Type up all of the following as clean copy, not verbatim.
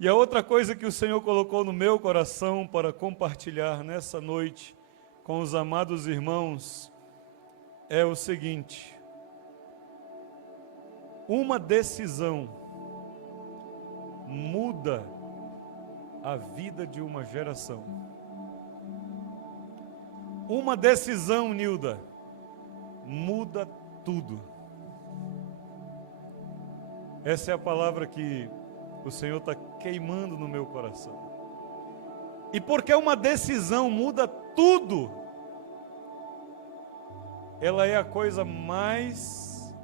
E a outra coisa que o Senhor colocou no meu coração para compartilhar nessa noite com os amados irmãos é o seguinte: uma decisão muda a vida de uma geração. Uma decisão, Nilda, muda tudo. Essa é a palavra que o Senhor está queimando no meu coração. E porque uma decisão muda tudo, ela é a coisa mais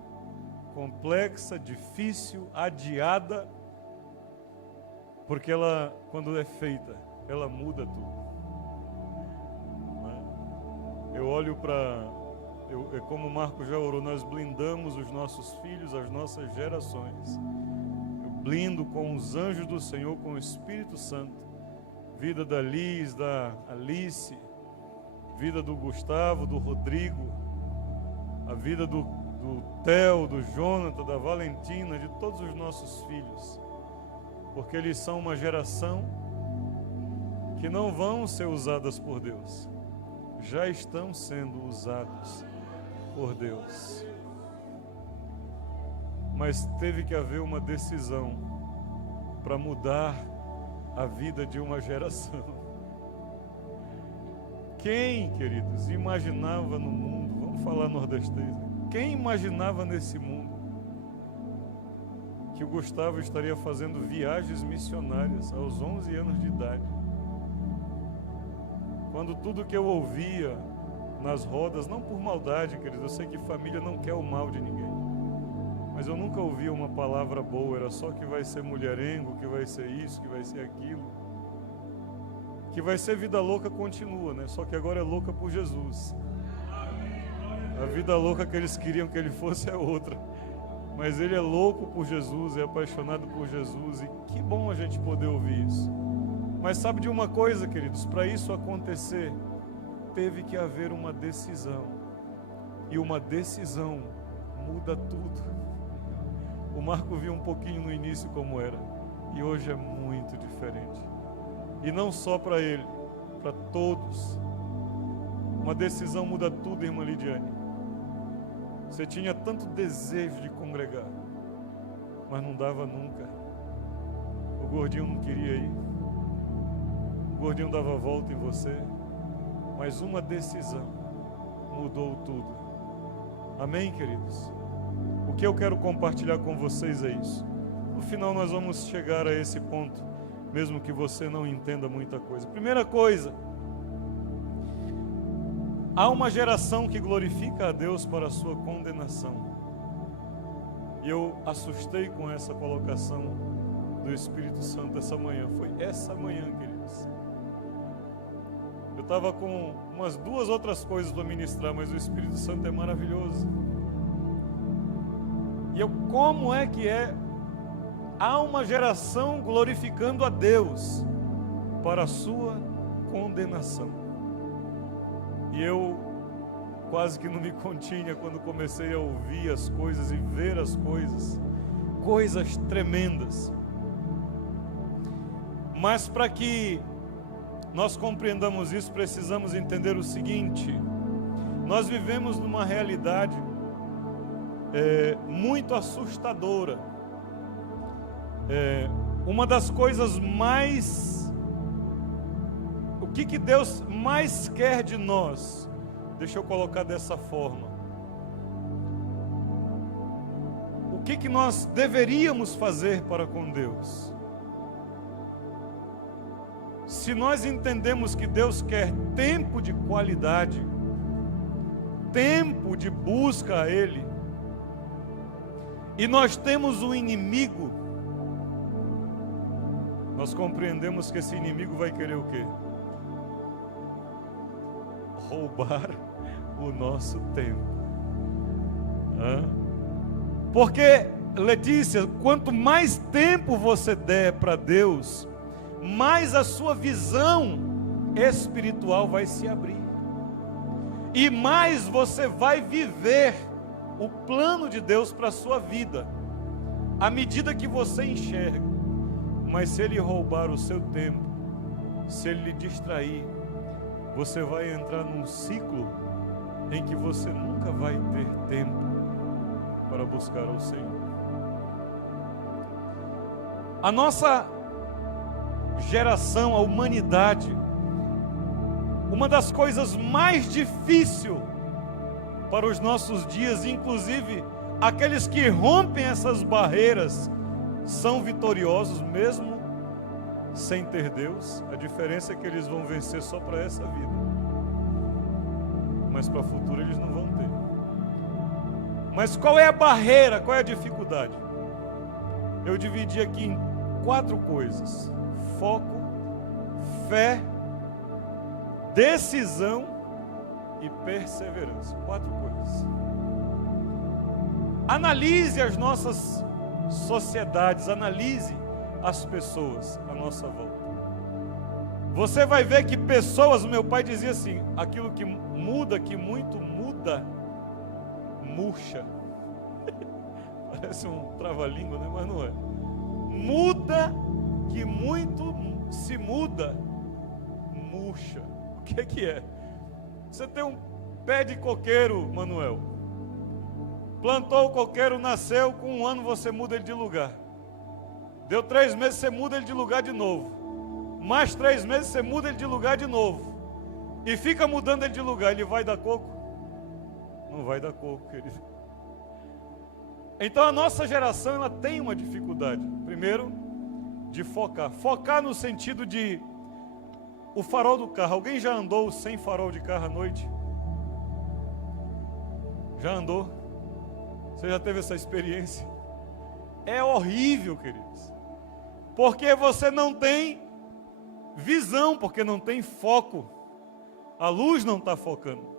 complexa, difícil, adiada, porque ela, quando é feita, ela muda tudo. Eu olho para, como o Marco já orou, nós blindamos os nossos filhos, as nossas gerações. Eu blindo com os anjos do Senhor, com o Espírito Santo, vida da Liz, da Alice, vida do Gustavo, do Rodrigo, a vida do Theo, do Jonathan, da Valentina, de todos os nossos filhos, porque eles são uma geração que não vão ser usadas por Deus, já estão sendo usados por Deus. Mas teve que haver uma decisão para mudar a vida de uma geração. Quem, queridos, imaginava no mundo, vamos falar nordestês, quem imaginava nesse mundo que o Gustavo estaria fazendo viagens missionárias aos 11 anos de idade? Quando tudo que eu ouvia nas rodas, não por maldade, queridos, eu sei que família não quer o mal de ninguém, mas eu nunca ouvia uma palavra boa, era só que vai ser mulherengo, que vai ser isso, que vai ser aquilo, que vai ser vida louca, continua, né? Só que agora é louca por Jesus. A vida louca que eles queriam que ele fosse é outra, mas ele é louco por Jesus, é apaixonado por Jesus, e que bom a gente poder ouvir isso. Mas sabe de uma coisa, queridos, para isso acontecer, teve que haver uma decisão, e uma decisão muda tudo. O Marco viu um pouquinho no início como era, e hoje é muito diferente. E não só para ele, para todos. Uma decisão muda tudo, irmã Lidiane. Você tinha tanto desejo de congregar, mas não dava nunca. O gordinho não queria ir. O gordinho dava volta em você. Mas uma decisão mudou tudo. Amém, queridos? O que eu quero compartilhar com vocês é isso. No final nós vamos chegar a esse ponto, mesmo que você não entenda muita coisa. Primeira coisa, há uma geração que glorifica a Deus para a sua condenação. E eu assustei com essa colocação do Espírito Santo essa manhã. Foi essa manhã, queridos. Eu estava com umas duas outras coisas para ministrar, mas o Espírito Santo é maravilhoso. E como é que é? Há uma geração glorificando a Deus para a sua condenação. E eu quase que não me continha quando comecei a ouvir as coisas e ver as coisas, coisas tremendas. Mas para que nós compreendamos isso, precisamos entender o seguinte: nós vivemos numa realidade muito assustadora. Uma das coisas mais... O que Deus mais quer de nós? Deixa eu colocar dessa forma. O que nós deveríamos fazer para com Deus? Se nós entendemos que Deus quer tempo de qualidade, tempo de busca a Ele, e nós temos um inimigo, nós compreendemos que esse inimigo vai querer o quê? Roubar o nosso tempo. Porque, Letícia, quanto mais tempo você der para Deus, mais a sua visão espiritual vai se abrir, e mais você vai viver o plano de Deus para a sua vida, à medida que você enxerga. Mas se ele roubar o seu tempo, se ele lhe distrair, você vai entrar num ciclo em que você nunca vai ter tempo para buscar ao Senhor. A nossa geração, a humanidade, uma das coisas mais difíceis para os nossos dias, inclusive aqueles que rompem essas barreiras, são vitoriosos mesmo sem ter Deus. A diferença é que eles vão vencer só para essa vida, mas para o futuro eles não vão ter. Mas qual é a barreira, qual é a dificuldade? Eu dividi aqui em 4 coisas: foco, fé, decisão e perseverança. 4 coisas. Analise as nossas sociedades, analise as pessoas à nossa volta. Você vai ver que pessoas, meu pai dizia assim, aquilo que muda, que muito muda, murcha. Parece um trava-língua, né? Mas não é. Muda, que muito se muda, murcha. O que é? Você tem um pé de coqueiro, Manuel. Plantou o coqueiro, nasceu, com 1 ano você muda ele de lugar. Deu 3 meses, você muda ele de lugar de novo. Mais 3 meses, você muda ele de lugar de novo. E fica mudando ele de lugar. Ele vai dar coco? Não vai dar coco, querido. Então a nossa geração, ela tem uma dificuldade. Primeiro, de focar. Focar no sentido de o farol do carro. Alguém já andou sem farol de carro à noite? Já andou? Você já teve essa experiência? É horrível, queridos. Porque você não tem visão, porque não tem foco. A luz não está focando.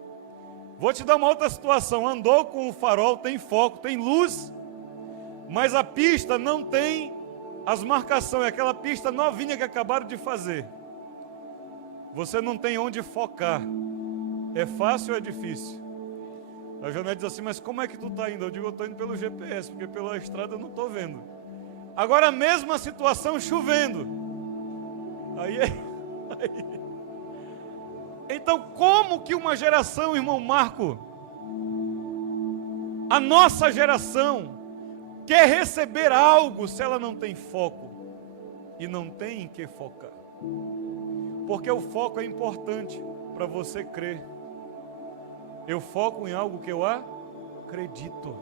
Vou te dar uma outra situação. Andou com o farol, tem foco, tem luz, mas a pista não tem as marcações. É aquela pista novinha que acabaram de fazer. Você não tem onde focar. É fácil ou é difícil? A Janete diz assim, mas como é que tu está indo? Eu digo, eu estou indo pelo GPS, porque pela estrada eu não estou vendo. Agora a mesma situação chovendo. Aí. Então como que uma geração, irmão Marco, a nossa geração, quer receber algo se ela não tem foco? E não tem em que focar. Porque o foco é importante para você crer. Eu foco em algo que eu acredito.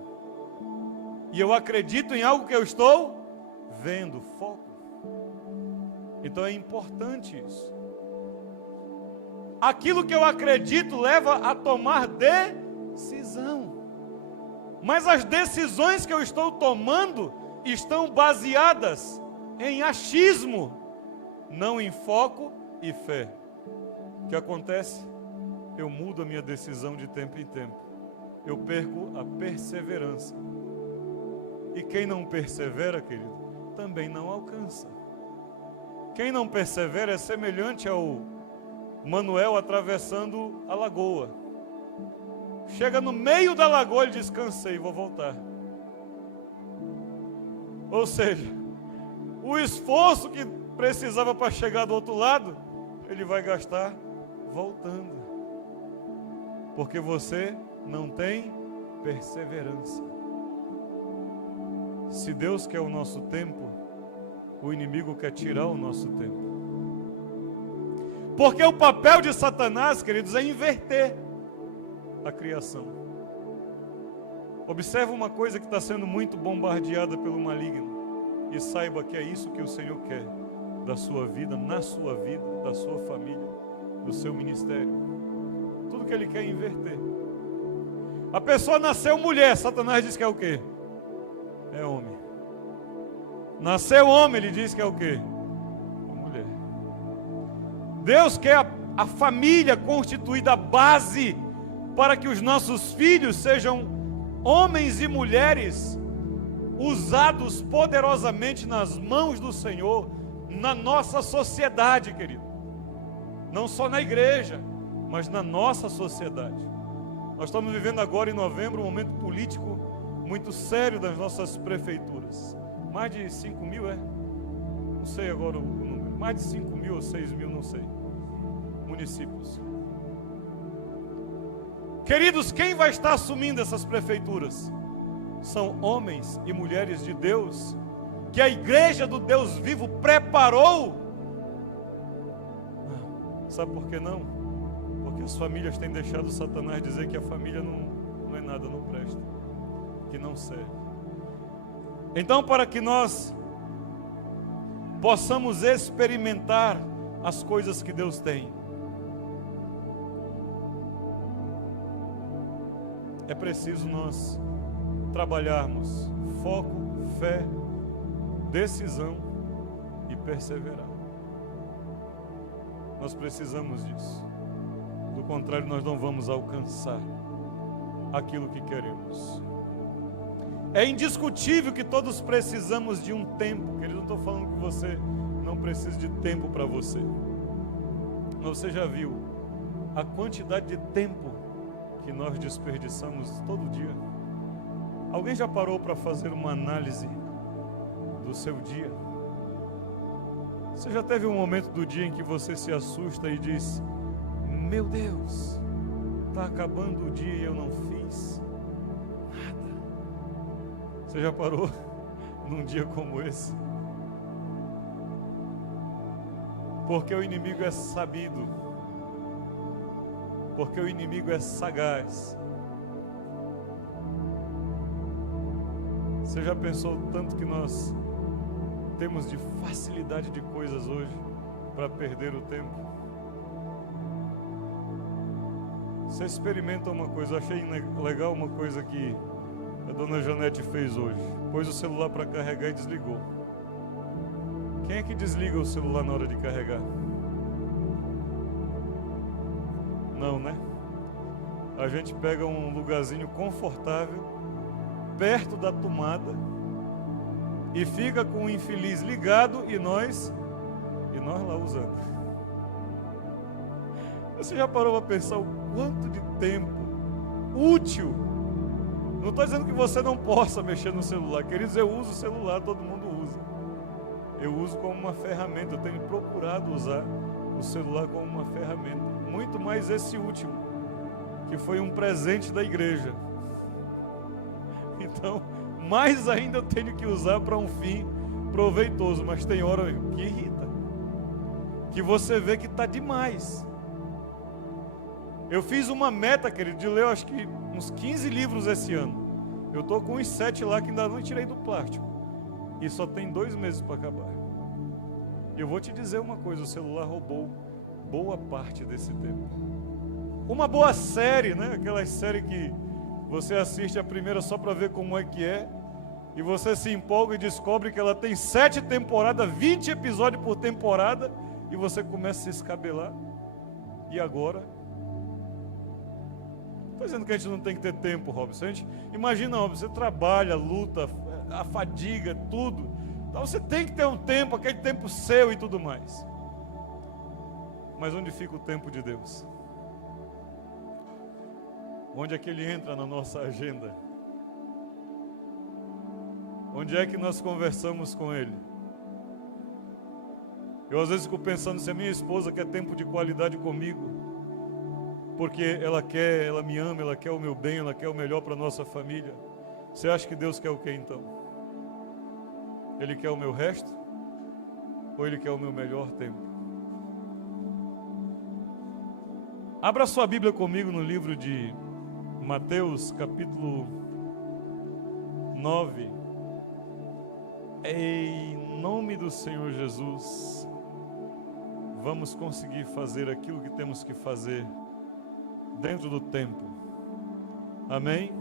E eu acredito em algo que eu estou vendo. Foco. Então é importante isso. Aquilo que eu acredito leva a tomar decisão. Mas as decisões que eu estou tomando estão baseadas em achismo, não em foco e fé. O que acontece? Eu mudo a minha decisão de tempo em tempo. Eu perco a perseverança. E quem não persevera, querido, também não alcança. Quem não persevera é semelhante ao Manuel atravessando a lagoa. Chega no meio da lagoa, ele diz, cansei, vou voltar. Ou seja, o esforço que precisava para chegar do outro lado, ele vai gastar voltando. Porque você não tem perseverança. Se Deus quer o nosso tempo, o inimigo quer tirar o nosso tempo. Porque o papel de Satanás, queridos, é inverter a criação. Observa uma coisa que está sendo muito bombardeada pelo maligno. E saiba que é isso que o Senhor quer da sua vida, na sua vida, da sua família, do seu ministério. Tudo que ele quer é inverter. A pessoa nasceu mulher, Satanás diz que é o quê? É homem. Nasceu homem, ele diz que é o quê? É mulher. Deus quer a família constituída a base para que os nossos filhos sejam homens e mulheres usados poderosamente nas mãos do Senhor, na nossa sociedade, querido. Não só na igreja, mas na nossa sociedade. Nós estamos vivendo agora em novembro um momento político muito sério das nossas prefeituras. Mais de 5 mil, não sei agora o número, mais de 5 mil ou 6 mil, não sei, municípios. Queridos, quem vai estar assumindo essas prefeituras? São homens e mulheres de Deus, que a igreja do Deus vivo preparou. Sabe por que não? Porque as famílias têm deixado Satanás dizer que a família não é nada, não presta, que não serve. Então, para que nós possamos experimentar as coisas que Deus tem, é preciso nós trabalharmos foco, fé, decisão e perseverar. Nós precisamos disso. Do contrário, nós não vamos alcançar aquilo que queremos. É indiscutível que todos precisamos de um tempo. Querido, não estou falando que você não precisa de tempo para você. Mas você já viu a quantidade de tempo que nós desperdiçamos todo dia? Alguém já parou para fazer uma análise do seu dia? Você já teve um momento do dia em que você se assusta e diz: meu Deus, está acabando o dia e eu não fiz nada? Você já parou num dia como esse? Porque o inimigo é sabido, porque o inimigo é sagaz. Você já pensou tanto que nós temos de facilidade de coisas hoje para perder o tempo? Você experimenta uma coisa, eu achei legal uma coisa que a dona Janete fez hoje. Pôs o celular para carregar e desligou. Quem é que desliga o celular na hora de carregar? Não, né? A gente pega um lugarzinho confortável, perto da tomada, e fica com o infeliz ligado e nós lá usando. Você já parou para pensar o quanto de tempo útil? Não estou dizendo que você não possa mexer no celular, queridos, eu uso o celular, todo mundo usa. Eu uso como uma ferramenta, eu tenho procurado usar o celular como uma ferramenta. Muito mais esse último, que foi um presente da igreja. Então, mais ainda eu tenho que usar para um fim proveitoso, mas tem hora que irrita, que você vê que está demais. Eu fiz uma meta, querido, de ler, acho que uns 15 livros esse ano. Eu estou com uns 7 lá que ainda não tirei do plástico. E só tem 2 meses para acabar. E eu vou te dizer uma coisa, o celular roubou boa parte desse tempo. Uma boa série, né? Aquela série que você assiste a primeira só para ver como é que é, e você se empolga e descobre que ela tem 7 temporadas, 20 episódios por temporada, e você começa a se escabelar. E agora? Estou dizendo que a gente não tem que ter tempo, Robson. Imagina, Robson, você trabalha, luta, a fadiga, tudo. Então você tem que ter um tempo, aquele tempo seu e tudo mais. Mas onde fica o tempo de Deus? Onde é que Ele entra na nossa agenda? Onde é que nós conversamos com Ele? Eu às vezes fico pensando, se a minha esposa quer tempo de qualidade comigo, porque ela me ama, ela quer o meu bem, ela quer o melhor para a nossa família, você acha que Deus quer o que então? Ele quer o meu resto? Ou Ele quer o meu melhor tempo? Abra sua Bíblia comigo no livro de Mateus, capítulo 9. Em nome do Senhor Jesus, vamos conseguir fazer aquilo que temos que fazer dentro do tempo. Amém?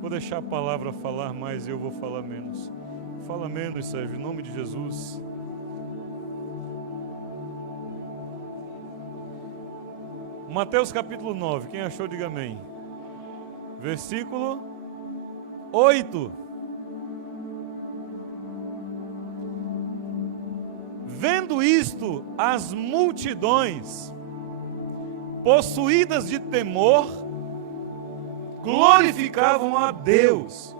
Vou deixar a palavra falar mais e eu vou falar menos. Fala menos, Sérgio, em nome de Jesus. Mateus capítulo 9, quem achou, diga amém. Versículo 8. Vendo isto, as multidões, possuídas de temor, glorificavam a Deus,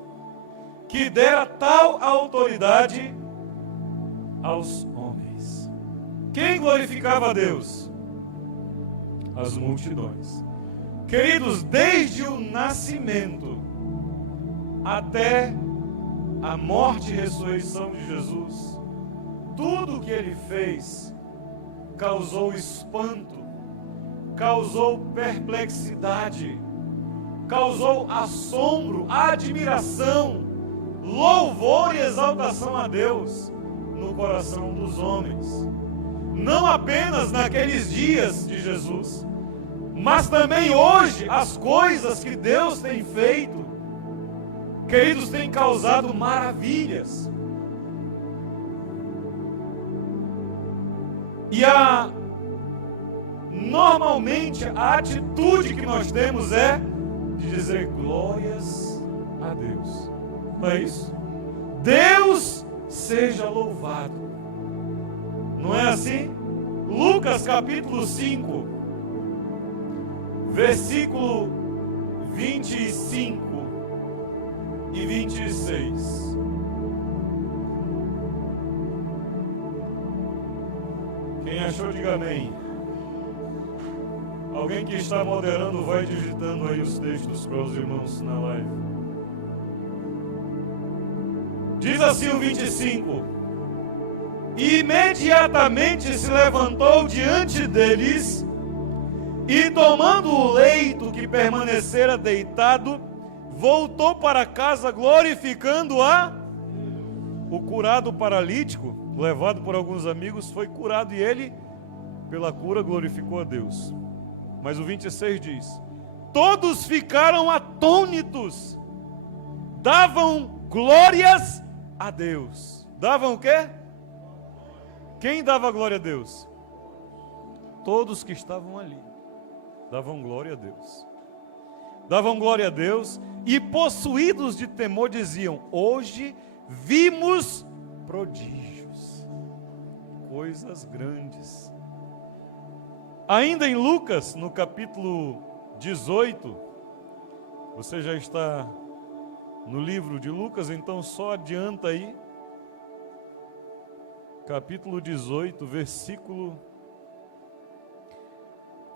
que dera tal autoridade aos homens. Quem glorificava a Deus? As multidões. Queridos, desde o nascimento até a morte e ressurreição de Jesus, tudo o que ele fez causou espanto, causou perplexidade, causou assombro, admiração, louvor e exaltação a Deus no coração dos homens. Não apenas naqueles dias de Jesus, mas também hoje as coisas que Deus tem feito, queridos, têm causado maravilhas. E normalmente a atitude que nós temos é de dizer glórias a Deus. Não é isso? Deus seja louvado. Não é assim? Lucas capítulo 5, versículo 25 e 26. Quem achou, diga amém. Alguém que está moderando vai digitando aí os textos para os irmãos na live. Diz assim o 25: imediatamente se levantou diante deles e, tomando o leito que permanecera deitado, voltou para casa glorificando o curado paralítico, levado por alguns amigos, foi curado e ele, pela cura, glorificou a Deus. Mas o 26 diz: todos ficaram atônitos, davam glórias a Deus. Davam o quê? Quem dava glória a Deus? Todos que estavam ali davam glória a Deus. Davam glória a Deus e, possuídos de temor, diziam: hoje vimos prodígios, coisas grandes. Ainda em Lucas, no capítulo 18, você já está no livro de Lucas, então só adianta aí. Capítulo 18, versículo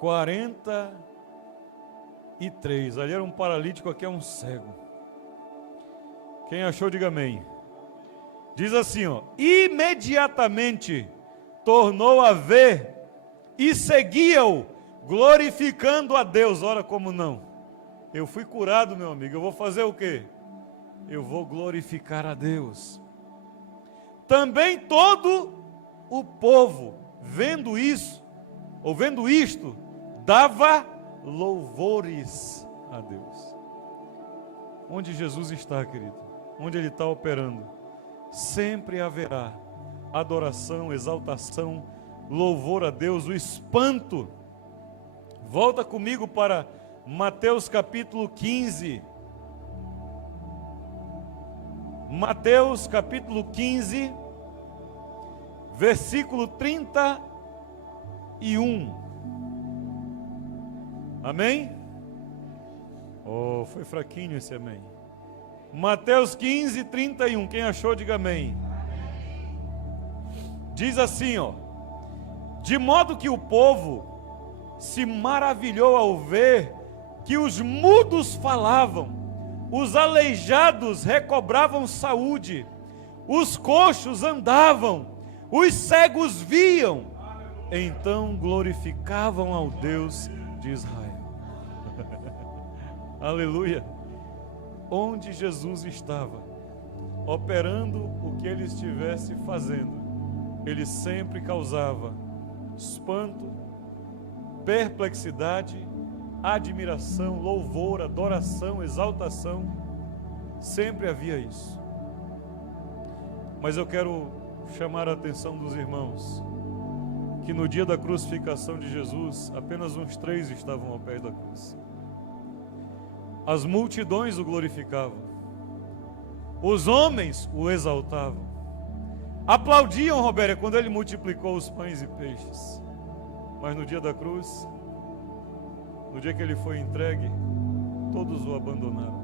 43. Ali era um paralítico, aqui é um cego. Quem achou, diga amém. Diz assim, ó: imediatamente tornou a ver e seguia-o, glorificando a Deus. Ora, como não? Eu fui curado, meu amigo, eu vou fazer o quê? Eu vou glorificar a Deus. Também todo o povo, vendo isso, ou vendo isto, dava louvores a Deus. Onde Jesus está, querido, onde Ele está operando, sempre haverá adoração, exaltação, louvor a Deus, o espanto. Volta comigo para Mateus capítulo 15. Mateus capítulo 15, versículo 31. Amém? Oh, foi fraquinho esse amém. Mateus 15, 31. Quem achou, diga amém. Diz assim, ó: de modo que o povo se maravilhou ao ver que os mudos falavam, os aleijados recobravam saúde, os coxos andavam, os cegos viam, então glorificavam ao Deus de Israel. Aleluia! Onde Jesus estava, operando o que Ele estivesse fazendo, Ele sempre causava espanto, perplexidade, admiração, louvor, adoração, exaltação. Sempre havia isso. Mas eu quero chamar a atenção dos irmãos que no dia da crucificação de Jesus, apenas uns 3 estavam ao pé da cruz. As multidões o glorificavam, os homens o exaltavam, aplaudiam, Robéria, quando ele multiplicou os pães e peixes. Mas no dia da cruz, no dia que ele foi entregue, todos o abandonaram.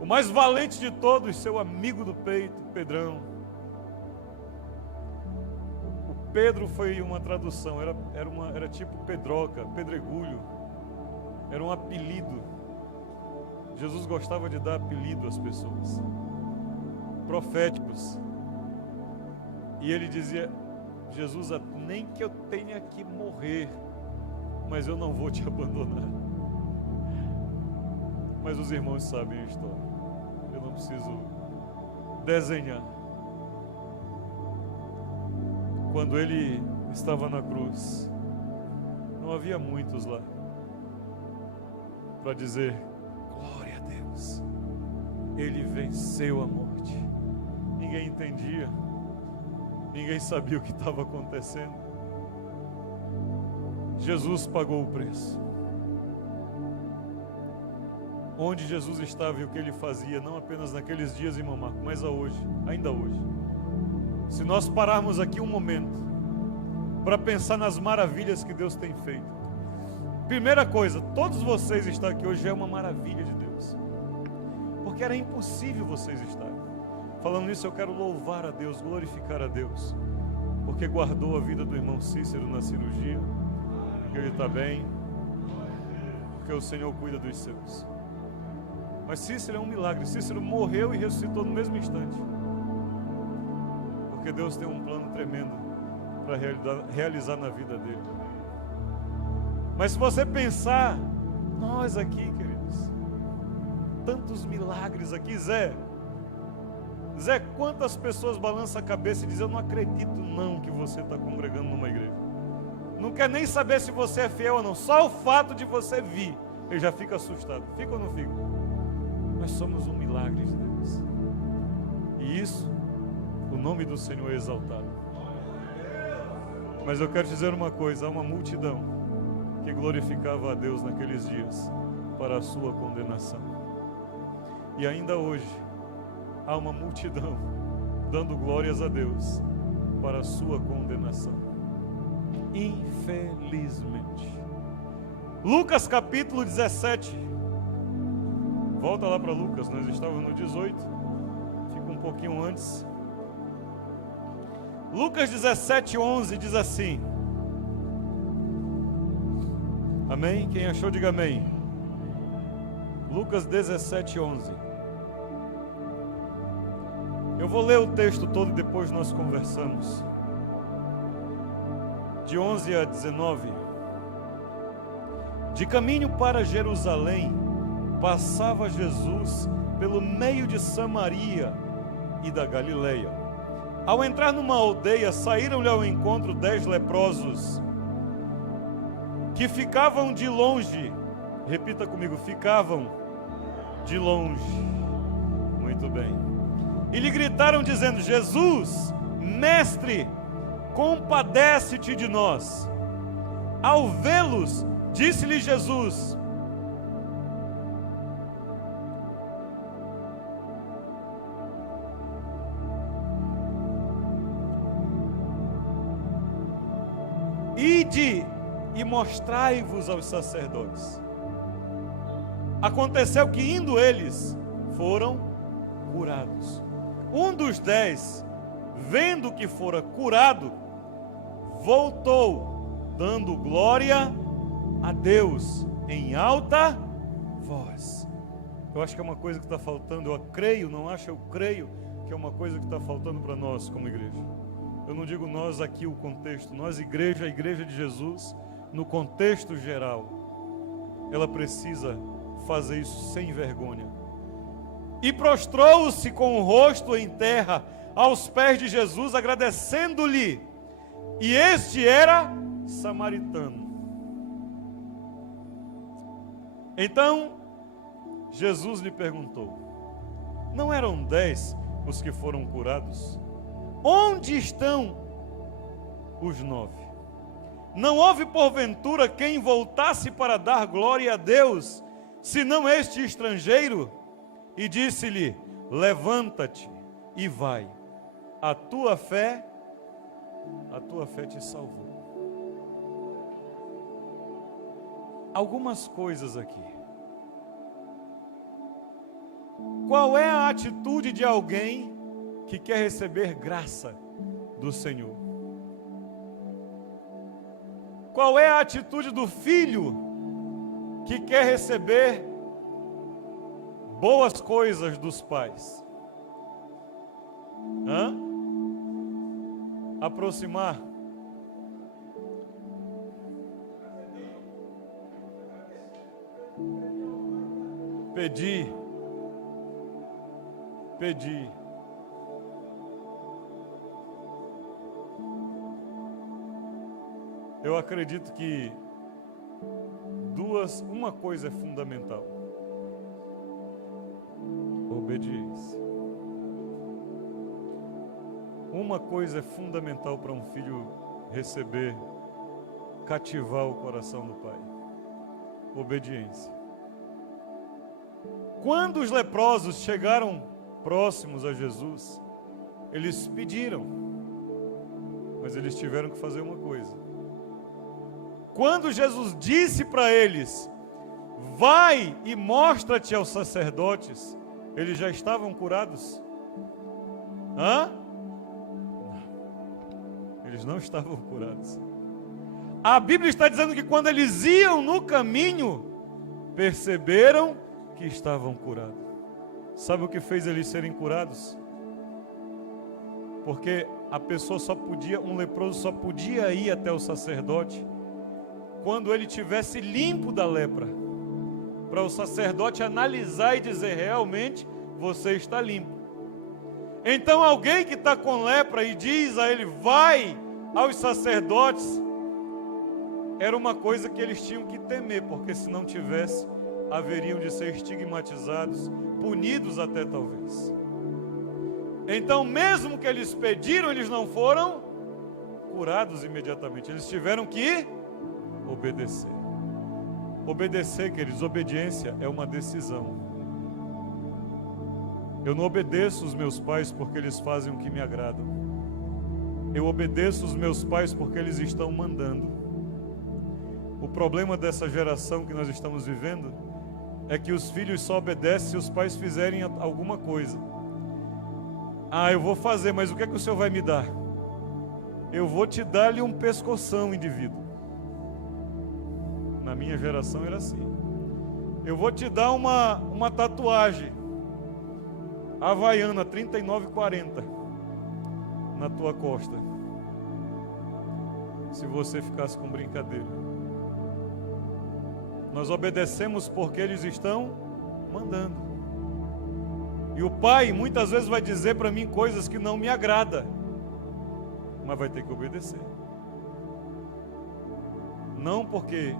O mais valente de todos, seu amigo do peito, Pedrão, Pedro foi uma tradução, era tipo Pedroca, Pedregulho, era um apelido. Jesus gostava de dar apelido às pessoas, proféticos. E ele dizia: Jesus, nem que eu tenha que morrer, mas eu não vou te abandonar. Mas os irmãos sabem a história, eu não preciso desenhar. Quando ele estava na cruz, não havia muitos lá para dizer: glória a Deus, ele venceu a morte. Ninguém entendia, ninguém sabia o que estava acontecendo. Jesus pagou o preço. Onde Jesus estava e o que ele fazia, não apenas naqueles dias em Marco, mas ainda hoje. Se nós pararmos aqui um momento para pensar nas maravilhas que Deus tem feito. Primeira coisa, todos vocês estar aqui hoje é uma maravilha de Deus, porque era impossível vocês estarem. Falando nisso, eu quero louvar a Deus, glorificar a Deus, porque guardou a vida do irmão Cícero na cirurgia, porque ele está bem, porque o Senhor cuida dos seus. Mas Cícero é um milagre. Cícero morreu e ressuscitou no mesmo instante, porque Deus tem um plano tremendo para realizar na vida dele. Mas se você pensar, nós aqui, queridos, tantos milagres aqui, Zé, quantas pessoas balançam a cabeça e dizem: eu não acredito não que você está congregando numa igreja. Não quer nem saber se você é fiel ou não. Só o fato de você vir, ele já fica assustado. Fica ou não fica? Nós somos um milagre de Deus. E isso, o nome do Senhor é exaltado. Mas eu quero dizer uma coisa: há uma multidão que glorificava a Deus naqueles dias para a sua condenação. E ainda hoje, há uma multidão dando glórias a Deus para a sua condenação. Infelizmente. Lucas capítulo 17. Volta lá para Lucas, nós estávamos no 18. Fica um pouquinho antes. Lucas 17:11 diz assim. Amém? Quem achou, diga amém. Lucas 17:11. Eu vou ler o texto todo e depois nós conversamos. De 11 a 19. De caminho para Jerusalém, passava Jesus pelo meio de Samaria e da Galileia. Ao entrar numa aldeia, saíram-lhe ao encontro 10 leprosos, que ficavam de longe. Repita comigo: ficavam de longe. Muito bem. E lhe gritaram dizendo: Jesus, mestre, compadece-te de nós. Ao vê-los, disse-lhe Jesus: ide e mostrai-vos aos sacerdotes. Aconteceu que, indo eles, foram curados. Um dos 10, vendo que fora curado, voltou, dando glória a Deus em alta voz. Eu acho que é uma coisa que está faltando. Eu creio, não acho, eu creio que é uma coisa que está faltando para nós como igreja. Eu não digo nós aqui, o contexto. Nós, igreja, a igreja de Jesus, no contexto geral, ela precisa fazer isso sem vergonha. E prostrou-se com o rosto em terra aos pés de Jesus, agradecendo-lhe. E este era samaritano. Então Jesus lhe perguntou: não eram 10 os que foram curados? Onde estão os 9? Não houve porventura quem voltasse para dar glória a Deus, senão este estrangeiro? E disse-lhe: levanta-te e vai, a tua fé te salvou. Algumas coisas aqui. Qual é a atitude de alguém que quer receber graça do Senhor? Qual é a atitude do filho que quer receber boas coisas dos pais? Aproximar. Pedir. Eu acredito que uma coisa é fundamental: obediência. Uma coisa é fundamental para um filho receber, cativar o coração do pai: obediência. Quando os leprosos chegaram próximos a Jesus, eles pediram, mas eles tiveram que fazer uma coisa. Quando Jesus disse para eles: vai e mostra-te aos sacerdotes, eles já estavam curados? Eles não estavam curados. A Bíblia está dizendo que quando eles iam no caminho, perceberam que estavam curados. Sabe o que fez eles serem curados? Porque um leproso só podia ir até o sacerdote quando ele tivesse limpo da lepra, para o sacerdote analisar e dizer: realmente você está limpo. Então alguém que está com lepra e diz a ele: vai aos sacerdotes, era uma coisa que eles tinham que temer, porque se não tivesse, haveriam de ser estigmatizados, punidos até talvez. Então, mesmo que eles pediram, eles não foram curados imediatamente, eles tiveram que obedecer. Obedecer, queridos, obediência é uma decisão. Eu não obedeço os meus pais porque eles fazem o que me agrada. Eu obedeço os meus pais porque eles estão mandando. O problema dessa geração que nós estamos vivendo é que os filhos só obedecem se os pais fizerem alguma coisa. Eu vou fazer, mas o que é que o senhor vai me dar? Eu vou te dar-lhe um pescoção, indivíduo. Na minha geração era assim. Eu vou te dar uma tatuagem havaiana 39,40 na tua costa, se você ficasse com brincadeira. Nós obedecemos porque eles estão mandando. E o pai muitas vezes vai dizer para mim coisas que não me agrada, mas vai ter que obedecer. Não porque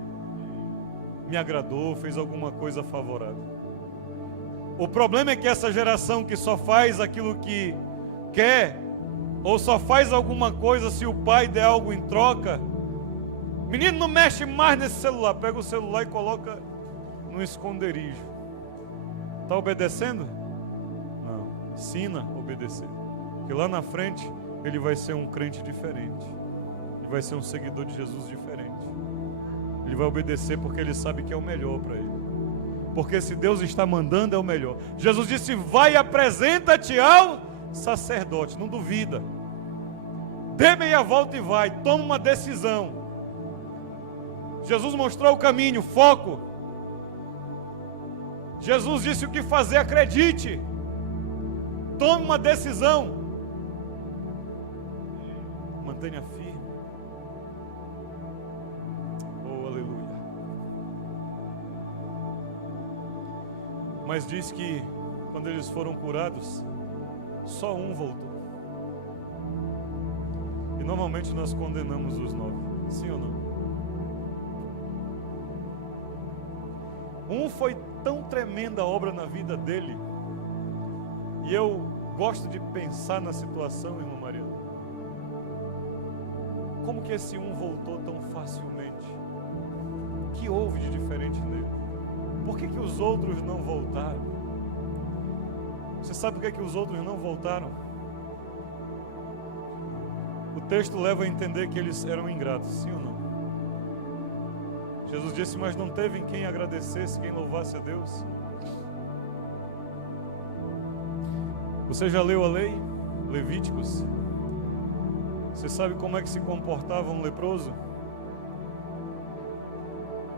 me agradou, fez alguma coisa favorável. O problema é que essa geração que só faz aquilo que quer, ou só faz alguma coisa se o pai der algo em troca. Menino, não mexe mais nesse celular. Pega o celular e coloca no esconderijo. Está obedecendo? Não. Ensina a obedecer. Porque lá na frente ele vai ser um crente diferente. Ele vai ser um seguidor de Jesus diferente. Ele vai obedecer porque ele sabe que é o melhor para ele. Porque se Deus está mandando, é o melhor. Jesus disse: vai e apresenta-te ao sacerdote. Não duvida. Dê meia volta e vai. Toma uma decisão. Jesus mostrou o caminho, foco. Jesus disse o que fazer, acredite. Tome uma decisão. Mantenha firme. Oh, aleluia. Mas diz que quando eles foram curados, só um voltou. E normalmente nós condenamos os 9. Sim ou não? Um foi tão tremenda a obra na vida dele. E eu gosto de pensar na situação, irmã Mariana. Como que esse um voltou tão facilmente? O que houve de diferente nele? Por que os outros não voltaram? Você sabe por que os outros não voltaram? O texto leva a entender que eles eram ingratos, sim ou não? Jesus disse: mas não teve quem agradecesse, quem louvasse a Deus. Você já leu a lei? Levíticos? Você sabe como é que se comportava um leproso?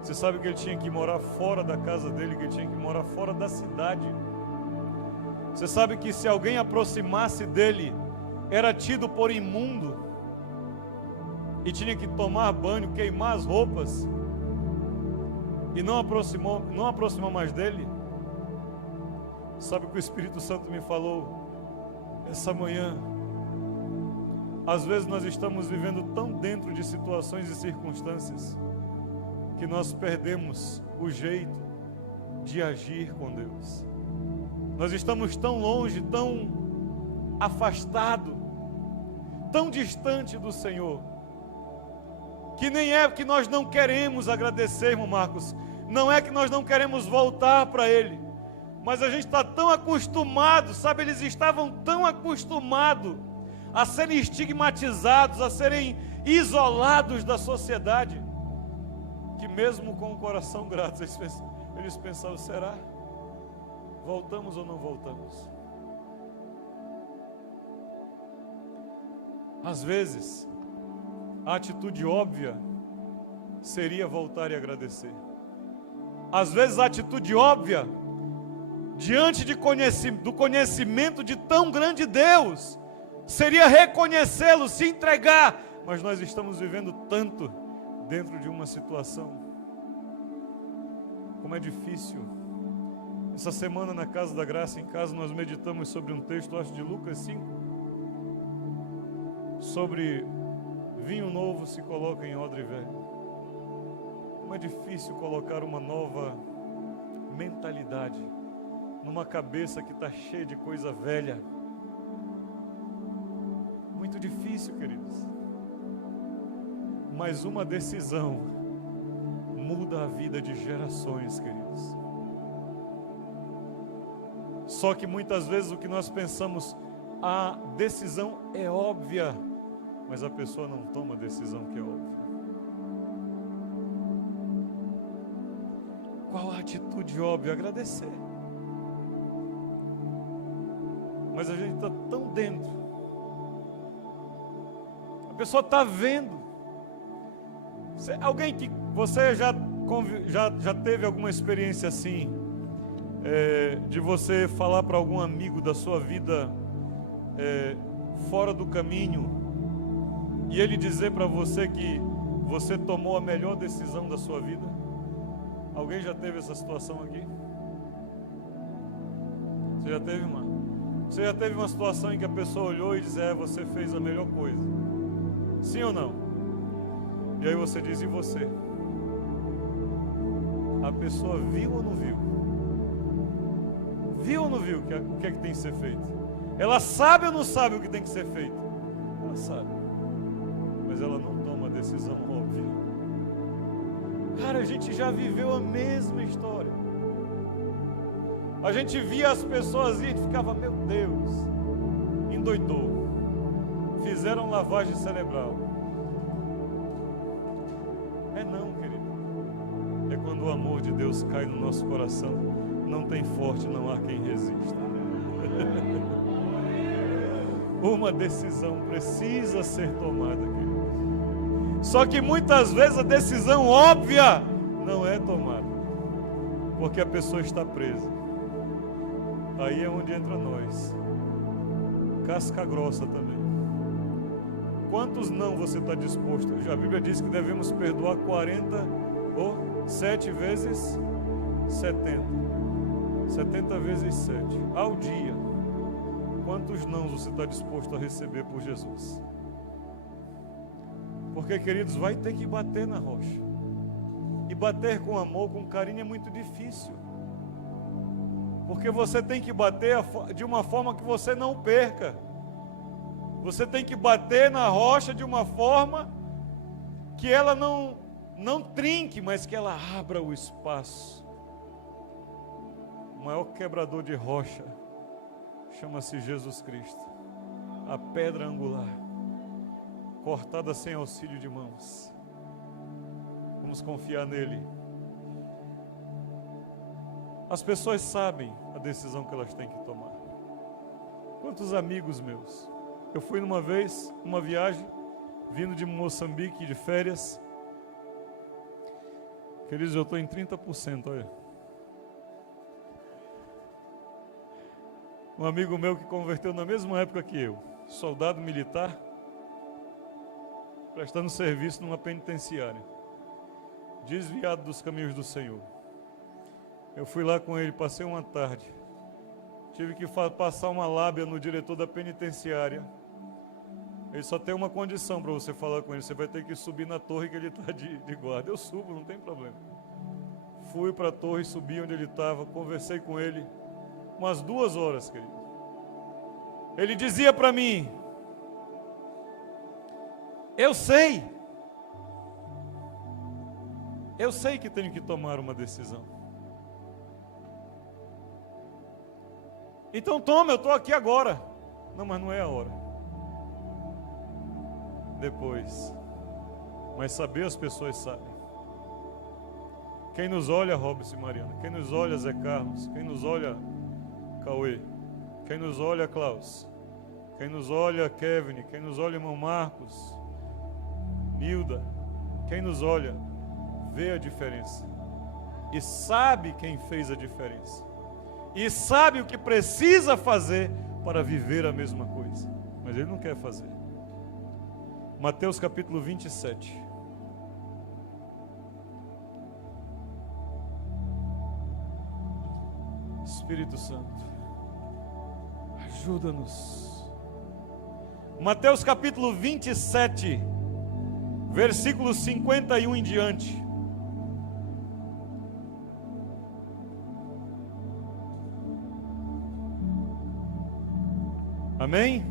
Você sabe que ele tinha que morar fora da casa dele, que ele tinha que morar fora da cidade. Você sabe que se alguém aproximasse dele, era tido por imundo, e tinha que tomar banho, queimar as roupas, e não aproximou mais dele? Sabe o que o Espírito Santo me falou essa manhã? Às vezes nós estamos vivendo tão dentro de situações e circunstâncias que nós perdemos o jeito de agir com Deus. Nós estamos tão longe, tão afastado, tão distante do Senhor, que nem é que nós não queremos agradecer, irmão Marcos, não é que nós não queremos voltar para Ele, mas a gente está tão acostumado, sabe, eles estavam tão acostumados a serem estigmatizados, a serem isolados da sociedade, que mesmo com o coração grato, eles pensavam, será? Voltamos ou não voltamos? Às vezes, a atitude óbvia seria voltar e agradecer. Às vezes a atitude óbvia, diante do conhecimento de tão grande Deus, seria reconhecê-lo, se entregar. Mas nós estamos vivendo tanto dentro de uma situação, como é difícil. Essa semana na Casa da Graça, em casa, nós meditamos sobre um texto, acho de Lucas 5, sobre vinho novo se coloca em odre velho. Como é difícil colocar uma nova mentalidade numa cabeça que está cheia de coisa velha. Muito difícil, queridos. Mas uma decisão muda a vida de gerações, queridos. Só que muitas vezes o que nós pensamos, a decisão é óbvia, mas a pessoa não toma a decisão que é óbvia. Qual a atitude óbvia? Agradecer. Mas a gente está tão dentro. A pessoa está vendo. Alguém que você já teve alguma experiência assim, de você falar para algum amigo da sua vida fora do caminho e ele dizer para você que você tomou a melhor decisão da sua vida? Alguém já teve essa situação aqui? Você já teve, irmão? Você já teve uma situação em que a pessoa olhou e disse, você fez a melhor coisa? Sim ou não? E aí você diz, e você? A pessoa viu ou não viu? Viu ou não viu o que é que tem que ser feito? Ela sabe ou não sabe o que tem que ser feito? Ela sabe, mas ela não toma a decisão óbvia. Cara, a gente já viveu a mesma história. A gente via as pessoas e ficava, meu Deus, endoidou. Fizeram lavagem cerebral. Não, querido. É quando o amor de Deus cai no nosso coração. Não tem forte, não há quem resista. Uma decisão precisa ser tomada, querido. Só que muitas vezes a decisão óbvia não é tomada, porque a pessoa está presa. Aí é onde entra nós. Casca grossa também. Quantos não você está disposto? A Bíblia diz que devemos perdoar 7 vezes 70. 70 vezes 7 ao dia. Quantos não você está disposto a receber por Jesus? Porque, queridos, vai ter que bater na rocha. E bater com amor, com carinho é muito difícil. Porque você tem que bater de uma forma que você não perca. Você tem que bater na rocha de uma forma que ela não trinque, mas que ela abra o espaço. O maior quebrador de rocha chama-se Jesus Cristo. A pedra angular, cortada sem auxílio de mãos. Vamos confiar nele. As pessoas sabem a decisão que elas têm que tomar. Quantos amigos meus? Eu fui uma viagem, vindo de Moçambique de férias. Queridos, eu estou em 30%, olha. Um amigo meu que converteu na mesma época que eu, soldado militar, prestando serviço numa penitenciária, desviado dos caminhos do Senhor. Eu fui lá com ele, passei uma tarde, tive que passar uma lábia no diretor da penitenciária. Ele só tem uma condição para você falar com ele: você vai ter que subir na torre que ele está de guarda. Eu subo, não tem problema. Fui para a torre, subi onde ele estava, conversei com ele umas 2 horas, querido. Ele dizia para mim: eu sei que tenho que tomar uma decisão. Então toma, eu estou aqui agora. Não, mas não é a hora. Depois. Mas saber as pessoas sabem. Quem nos olha, Robson e Mariana. Quem nos olha, Zé Carlos. Quem nos olha, Cauê. Quem nos olha, Klaus. Quem nos olha, Kevin. Quem nos olha, irmão Marcos. Nilda. Quem nos olha, vê a diferença. E sabe quem fez a diferença. E sabe o que precisa fazer para viver a mesma coisa. Mas ele não quer fazer. Mateus capítulo 27. Espírito Santo, ajuda-nos. Mateus capítulo 27, versículo 51 em diante. Amém?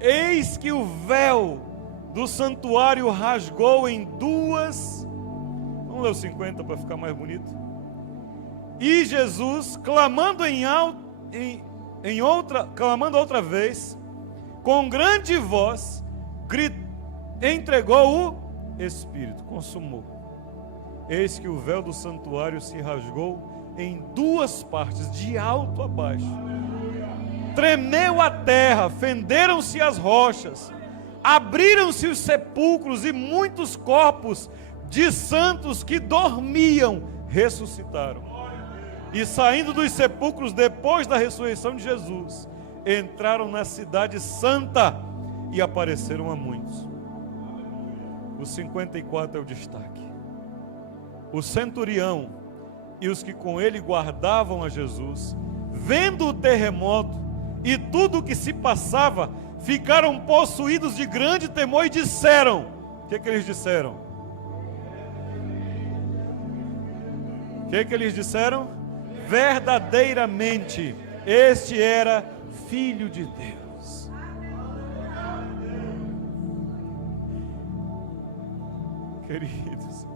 Eis que o véu do santuário rasgou em 2. Vamos ler o 50 para ficar mais bonito. E Jesus, clamando clamando outra vez, com grande voz, entregou o Espírito, consumou. Eis que o véu do santuário se rasgou em 2 partes, de alto a baixo. Tremeu a terra, fenderam-se as rochas, abriram-se os sepulcros e muitos corpos de santos que dormiam ressuscitaram. E saindo dos sepulcros depois da ressurreição de Jesus, entraram na cidade santa e apareceram a muitos. O 54 é o destaque. O centurião e os que com ele guardavam a Jesus, vendo o terremoto e tudo o que se passava, ficaram possuídos de grande temor e disseram: o que eles disseram? O que eles disseram? Verdadeiramente, este era Filho de Deus. Queridos,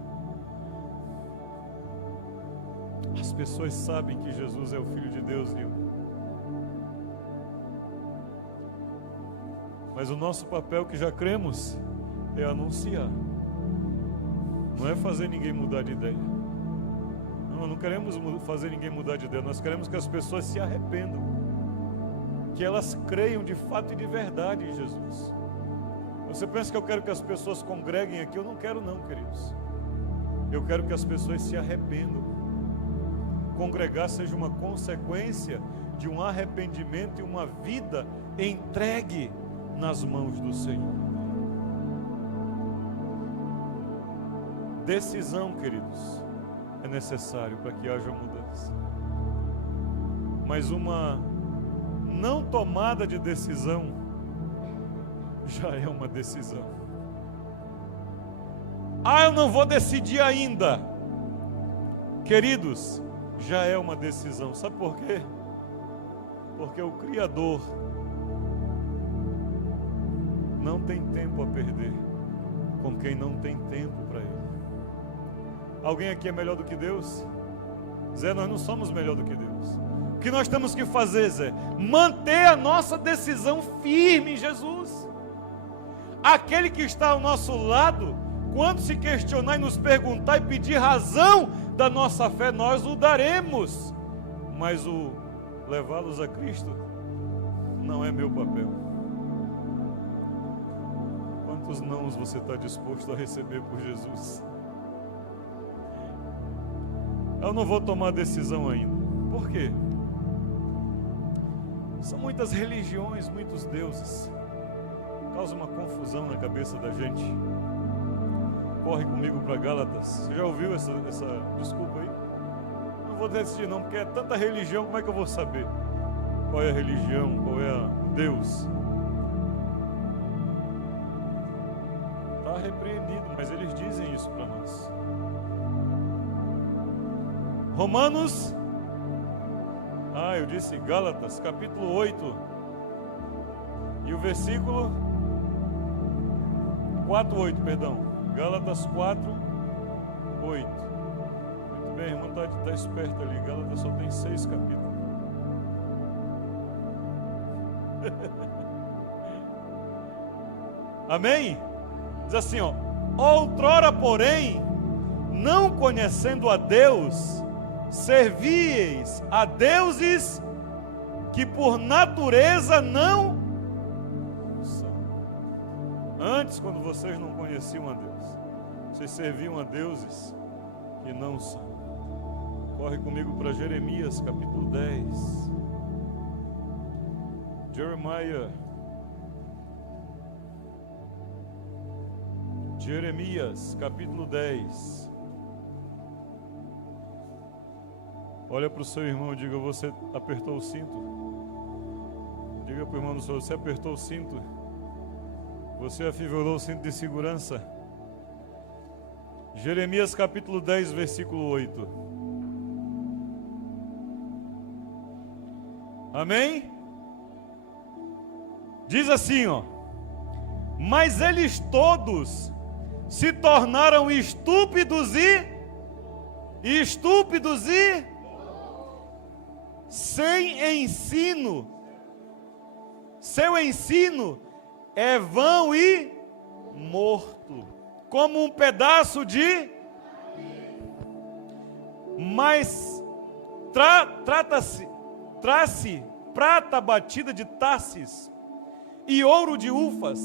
as pessoas sabem que Jesus é o Filho de Deus, Nilton. Mas o nosso papel, que já cremos, é anunciar. Não é fazer ninguém mudar de ideia. Não queremos fazer ninguém mudar de ideia. Nós queremos que as pessoas se arrependam. Que elas creiam de fato e de verdade em Jesus. Você pensa que eu quero que as pessoas congreguem aqui? Eu não quero não, queridos. Eu quero que as pessoas se arrependam. Congregar seja uma consequência de um arrependimento e uma vida entregue nas mãos do Senhor. Decisão, queridos, é necessário para que haja mudança. Mas uma não tomada de decisão já é uma decisão. Eu não vou decidir ainda. Queridos, já é uma decisão. Sabe por quê? Porque o Criador não tem tempo a perder com quem não tem tempo para Ele. Alguém aqui é melhor do que Deus? Zé, nós não somos melhor do que Deus. O que nós temos que fazer, Zé? Manter a nossa decisão firme em Jesus. Aquele que está ao nosso lado, quando se questionar e nos perguntar e pedir razão da nossa fé, nós o daremos. Mas o levá-los a Cristo não é meu papel. Quantos nãos você está disposto a receber por Jesus? Eu não vou tomar decisão ainda. Por quê? São muitas religiões, muitos deuses. Causa uma confusão na cabeça da gente. Corre comigo para Gálatas. Você já ouviu essa desculpa aí? Não vou decidir não, porque é tanta religião, como é que eu vou saber qual é a religião, qual é o Deus? Está repreendido, mas eles dizem isso para nós. Romanos, eu disse Gálatas, capítulo 8, e o versículo 4:8, perdão. Gálatas 4:8. Muito bem, irmão, está esperto ali. Gálatas só tem 6 capítulos. Amém? Diz assim, outrora, porém, não conhecendo a Deus, servíeis a deuses que por natureza não são. Antes, quando vocês não conheciam a Deus, vocês serviam a deuses que não são. Corre comigo para Jeremias, capítulo 10. Jeremias, capítulo 10. Olha para o seu irmão e diga: você apertou o cinto? Diga para o irmão do seu: você apertou o cinto? Você afivelou o cinto de segurança? Jeremias capítulo 10, versículo 8. Amém? Diz assim, mas eles todos se tornaram estúpidos e sem ensino. Seu ensino é vão e morto, como um pedaço de... Mas trace prata batida de Tarsis e ouro de Ufas.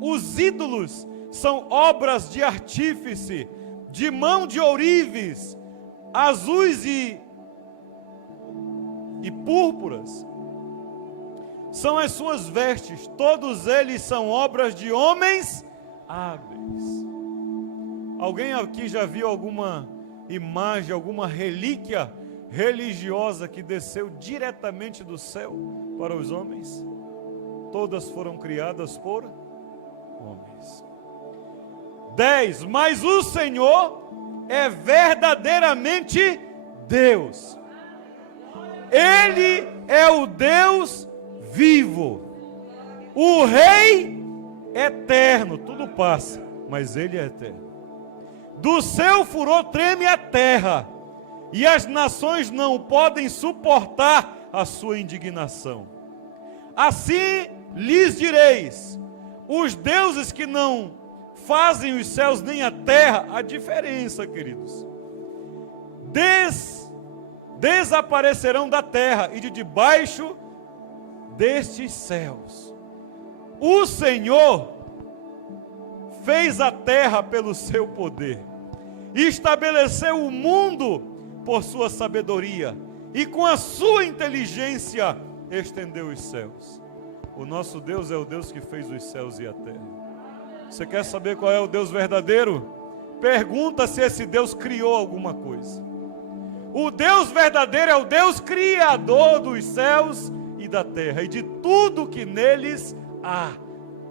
Os ídolos são obras de artífice, de mão de ourives, azuis e púrpuras. São as suas vestes, todos eles são obras de homens hábeis. Alguém aqui já viu alguma imagem, alguma relíquia religiosa que desceu diretamente do céu para os homens? Todas foram criadas por homens. 10. Mas o Senhor é verdadeiramente Deus. Ele é o Deus vivo, o Rei eterno. Tudo passa, mas Ele é eterno. Do seu furor treme a terra, e as nações não podem suportar a sua indignação. Assim lhes direis: os deuses que não fazem os céus nem a terra, a diferença, queridos, desaparecerão da terra e de debaixo destes céus. O Senhor fez a terra pelo seu poder, estabeleceu o mundo por sua sabedoria, e com a sua inteligência estendeu os céus. O nosso Deus é o Deus que fez os céus e a terra. Você quer saber qual é o Deus verdadeiro? Pergunta se esse Deus criou alguma coisa. O Deus verdadeiro é o Deus criador dos céus e da terra, e de tudo que neles há.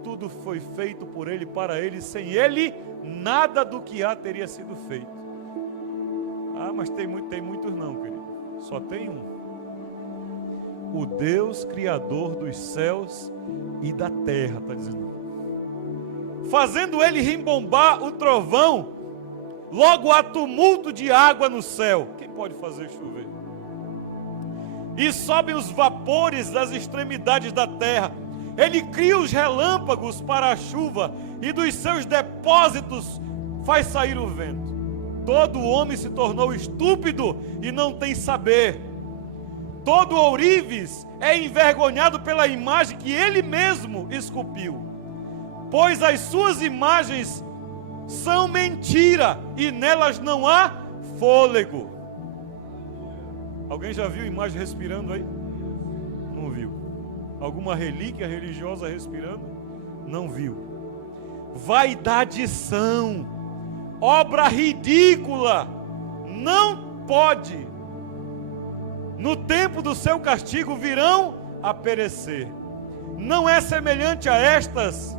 Tudo foi feito por Ele, para Ele. Sem Ele, nada do que há teria sido feito. Mas tem muitos não, querido. Só tem um. O Deus criador dos céus e da terra, está dizendo. Fazendo Ele rimbombar o trovão, logo há tumulto de água no céu. Quem pode fazer chover? E sobem os vapores das extremidades da terra. Ele cria os relâmpagos para a chuva, e dos seus depósitos faz sair o vento. Todo homem se tornou estúpido e não tem saber. Todo ourives é envergonhado pela imagem que ele mesmo esculpiu. Pois as suas imagens são mentira, e nelas não há fôlego. Alguém já viu imagem respirando aí? Não viu. Alguma relíquia religiosa respirando? Não viu. Vaidadição, obra ridícula, não pode. No tempo do seu castigo virão a perecer. Não é semelhante a estas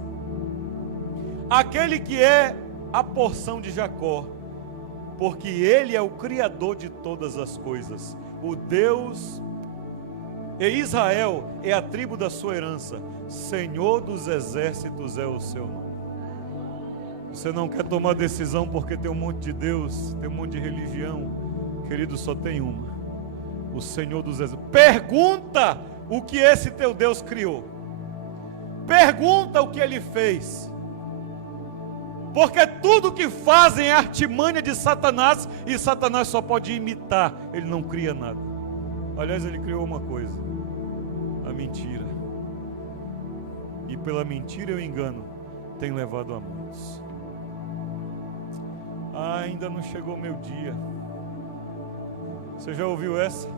aquele que é a porção de Jacó, porque ele é o Criador de todas as coisas, o Deus, e Israel é a tribo da sua herança, Senhor dos exércitos é o seu nome. Você não quer tomar decisão porque tem um monte de Deus, tem um monte de religião, querido, só tem uma: o Senhor dos exércitos. Pergunta o que esse teu Deus criou, pergunta o que ele fez, porque tudo que fazem é artimanha de Satanás, e Satanás só pode imitar, ele não cria nada. Aliás, ele criou uma coisa: a mentira, e pela mentira e o engano tem levado a muitos. Ainda não chegou o meu dia. Você já ouviu essa?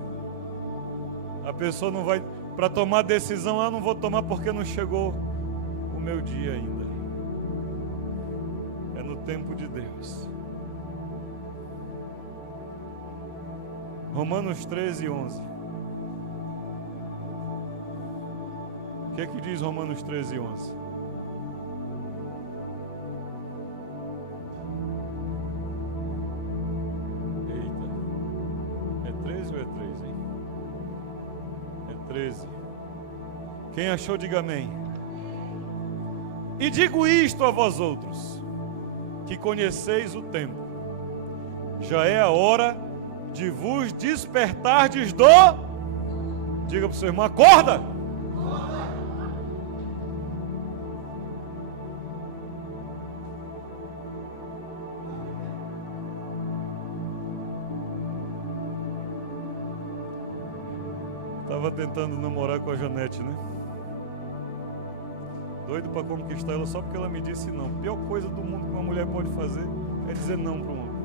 A pessoa não vai, para tomar decisão, não vou tomar porque não chegou o meu dia ainda. É no tempo de Deus. Romanos 13:11. O que é que diz Romanos 13:11? Eita, é 13 ou é 3, hein? É 13. Quem achou, diga amém. E digo isto a vós outros, que conheceis o tempo, já é a hora de vos despertardes do... Diga para o seu irmão: acorda! Estava tentando namorar com a Janete, né? Doido para conquistar ela só porque ela me disse não. A pior coisa do mundo que uma mulher pode fazer é dizer não para um homem.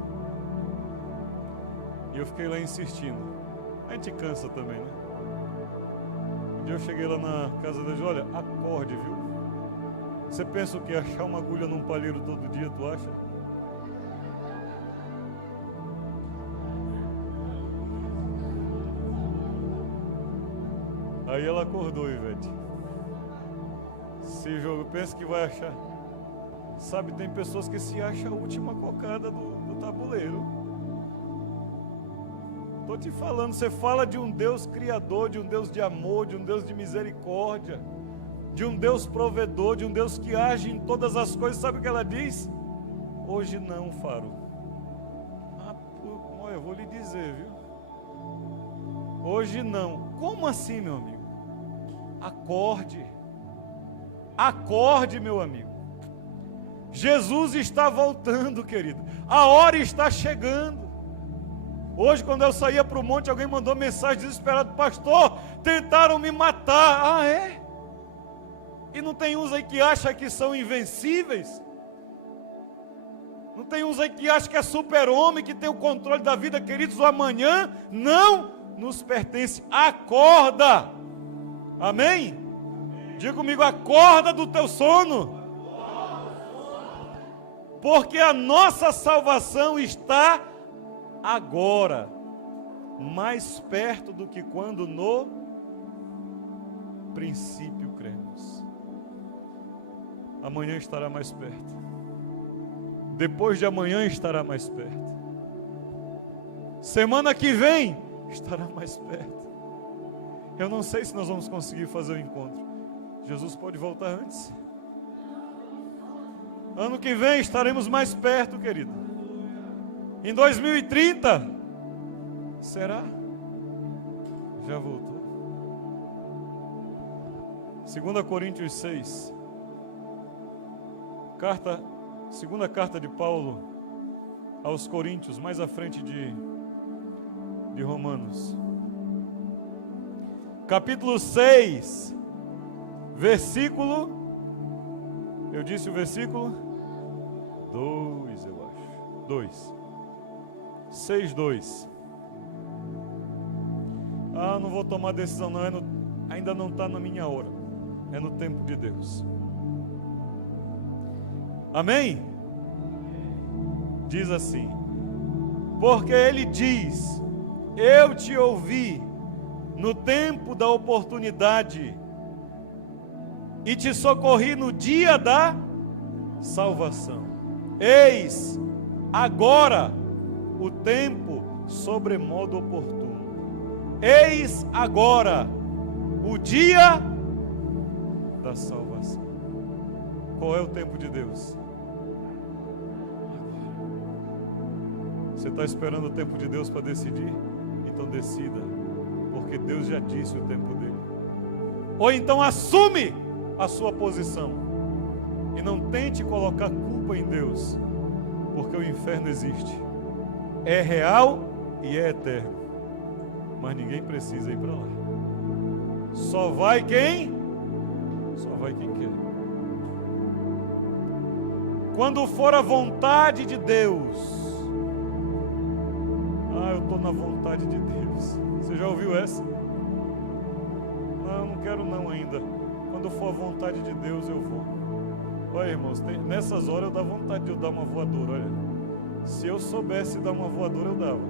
E eu fiquei lá insistindo. A gente cansa também, né? Um dia eu cheguei lá na casa dele e disse: olha, acorde, viu? Você pensa o que? Achar uma agulha num palheiro todo dia, tu acha? Aí ela acordou, Ivete. Se jogo, pensa que vai achar. Sabe, tem pessoas que se acham a última cocada do tabuleiro. Estou te falando, você fala de um Deus criador, de um Deus de amor, de um Deus de misericórdia, de um Deus provedor, de um Deus que age em todas as coisas. Sabe o que ela diz? Hoje não, Faro. Eu vou lhe dizer, viu? Hoje não. Como assim, meu amigo? Acorde. Acorde, meu amigo. Jesus está voltando, querido. A hora está chegando. Hoje, quando eu saía para o monte, alguém mandou mensagem desesperado: pastor, tentaram me matar. Ah, é? E não tem uns aí que acham que são invencíveis? Não tem uns aí que acham que é super-homem, que tem o controle da vida, queridos? O amanhã não nos pertence. Acorda. Amém? Diga comigo: acorda do teu sono. Porque a nossa salvação está agora, mais perto do que quando no princípio cremos. Amanhã estará mais perto. Depois de amanhã estará mais perto. Semana que vem estará mais perto. Eu não sei se nós vamos conseguir fazer o encontro. Jesus pode voltar antes. Ano que vem estaremos mais perto, querido. Em 2030, será? Já voltou. 2 Coríntios 6. Segunda carta de Paulo aos Coríntios, mais à frente de Romanos. Capítulo 6, versículo, eu disse o versículo 2, eu acho. 2. 6:2. Ah, não vou tomar decisão não, ainda não está na minha hora. É no tempo de Deus. Amém? Diz assim: porque Ele diz, eu te ouvi no tempo da oportunidade e te socorri no dia da salvação. Eis agora o tempo sobremodo oportuno. Eis agora o dia da salvação. Qual é o tempo de Deus? Você está esperando o tempo de Deus para decidir? Então decida, porque Deus já disse o tempo dele. Ou então assume a sua posição e não tente colocar culpa em Deus, porque o inferno existe, é real e é eterno, mas ninguém precisa ir para lá. Só vai quem quer. Quando for a vontade de Deus. Eu estou na vontade de Deus. Você já ouviu essa? Não quero não ainda. Quando for a vontade de Deus eu vou. Olha, irmãos, nessas horas eu dá vontade de eu dar uma voadora. Olha, se eu soubesse dar uma voadora eu dava.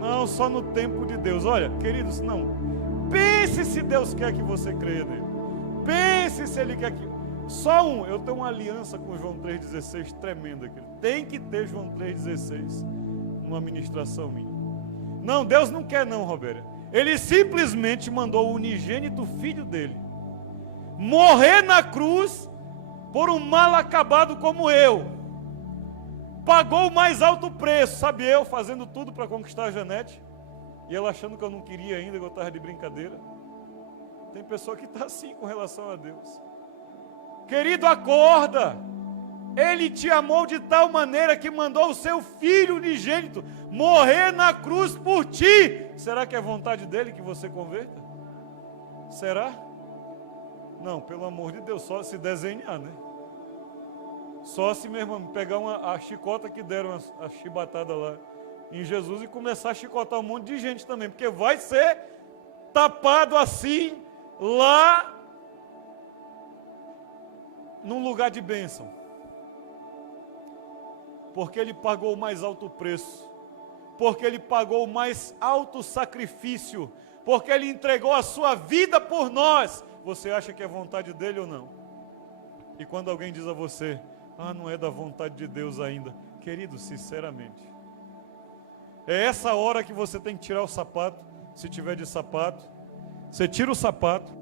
Não, só no tempo de Deus. Olha, queridos, não. Pense se Deus quer que você creia nele. Pense se Ele quer que... eu tenho uma aliança com João 3,16 tremenda. Tem que ter João 3,16 numa ministração minha. Não, Deus não quer não, Roberto. Ele simplesmente mandou o unigênito filho dele morrer na cruz por um mal acabado como eu. Pagou o mais alto preço, sabe, eu fazendo tudo para conquistar a Janete e ela achando que eu não queria ainda, que eu estava de brincadeira. Tem pessoa que está assim com relação a Deus. Querido, acorda. Ele te amou de tal maneira que mandou o seu filho unigênito morrer na cruz por ti. Será que é vontade dele que você converta? Será? Não, pelo amor de Deus, só se desenhar, né? Só se, meu irmão, pegar a chicota que deram, a chibatada lá em Jesus e começar a chicotar um monte de gente também, porque vai ser tapado assim lá num lugar de bênção, porque Ele pagou o mais alto preço, porque Ele pagou o mais alto sacrifício, porque Ele entregou a sua vida por nós. Você acha que é vontade dEle ou não? E quando alguém diz a você, não é da vontade de Deus ainda, querido, sinceramente, é essa hora que você tem que tirar o sapato. Se tiver de sapato, você tira o sapato.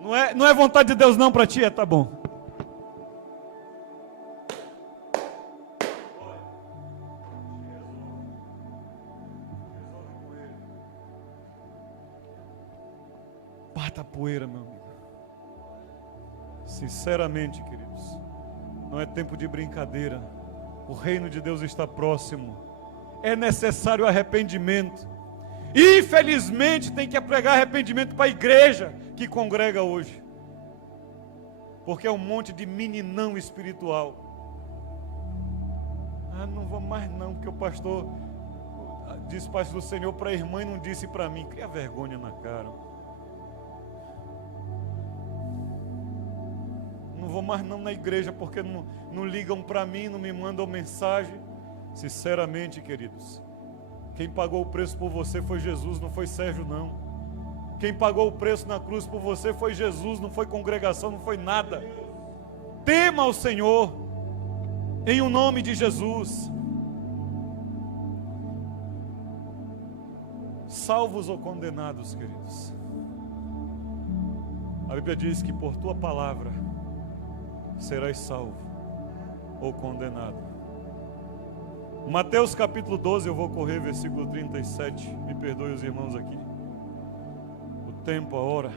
Não é vontade de Deus não para ti? Tá bom. Bata a poeira, meu amigo. Sinceramente, queridos, não é tempo de brincadeira. O reino de Deus está próximo. É necessário arrependimento. Infelizmente tem que pregar arrependimento para a igreja que congrega hoje, porque é um monte de meninão espiritual. Não vou mais não, porque o pastor disse paz do Senhor para a irmã e não disse para mim. Cria vergonha na cara. Não vou mais não na igreja, porque não ligam para mim, não me mandam mensagem. Sinceramente, queridos, quem pagou o preço por você foi Jesus, não foi Sérgio não. Quem pagou o preço na cruz por você foi Jesus, não foi congregação, não foi nada. Tema o Senhor, em o nome de Jesus. Salvos ou condenados, queridos? A Bíblia diz que por tua palavra serás salvo ou condenado. Mateus capítulo 12, eu vou correr versículo 37, me perdoe os irmãos aqui, o tempo, a hora,